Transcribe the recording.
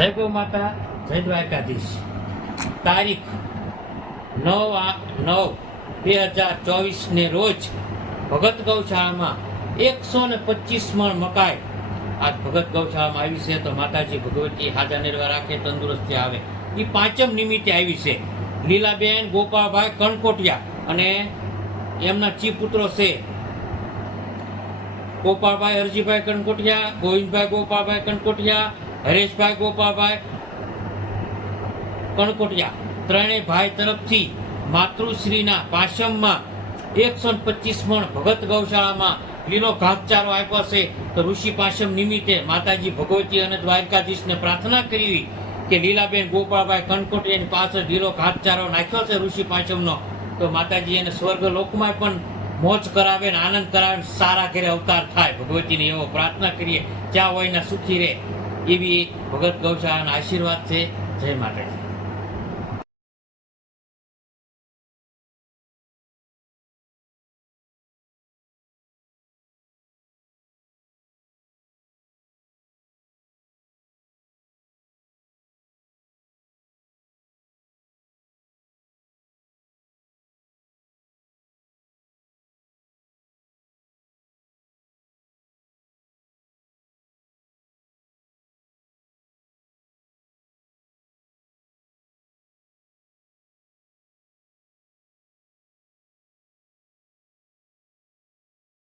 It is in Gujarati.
જય ગૌ માતા, જય દ્વારકાધીશ. તારીખ 9/9/2024 ને રોજ ભગત ગૌશાળામાં 125 મણ મકાઈ આજ ભગત ગૌશાળામાં આવી છે. તો માતાજી ભગવતી હાજા નિર્વા રાખે, તંદુરસ્તી આવે. એ પાંચમ નિમિત્તે આવી છે. લીલાબેન ગોપાળભાઈ કણકોટિયા અને એમના ચી પુત્રો છે ગોપાળભાઈ હરજીભાઈ કણકોટિયા, ગોવિંદભાઈ ગોપાળભાઈ કણકોટિયા, હરેશભાઈ ગોપાળભાઈ કણકોટિયા. ત્રણેય ભાઈ તરફથી માતૃશ્રીના પાશમમાં 125 મણ ભગત ગૌશાળામાં લીલો ઘાસચારો આપ્યો છે. તો ઋષિ પાશમ નિમિત્તે માતાજી ભગવતી અને દ્વારકાધીશને પ્રાર્થના કરી કે લીલાબેન ગોપાળભાઈ કણકોટિયાની પાછળ લીલો ઘાસચારો નાખ્યો છે ઋષિ પાશમનો. તો માતાજી એને સ્વર્ગ લોકમાં પણ મોજ કરાવે ને આનંદ કરાવે ને સારા ઘરે અવતાર થાય ભગવતીને એવો પ્રાર્થના કરીએ. જ્યાં હોય ને સુખી રહે એવી ભગત ગૌશાળાના આશીર્વાદ છે. જય માતાજી.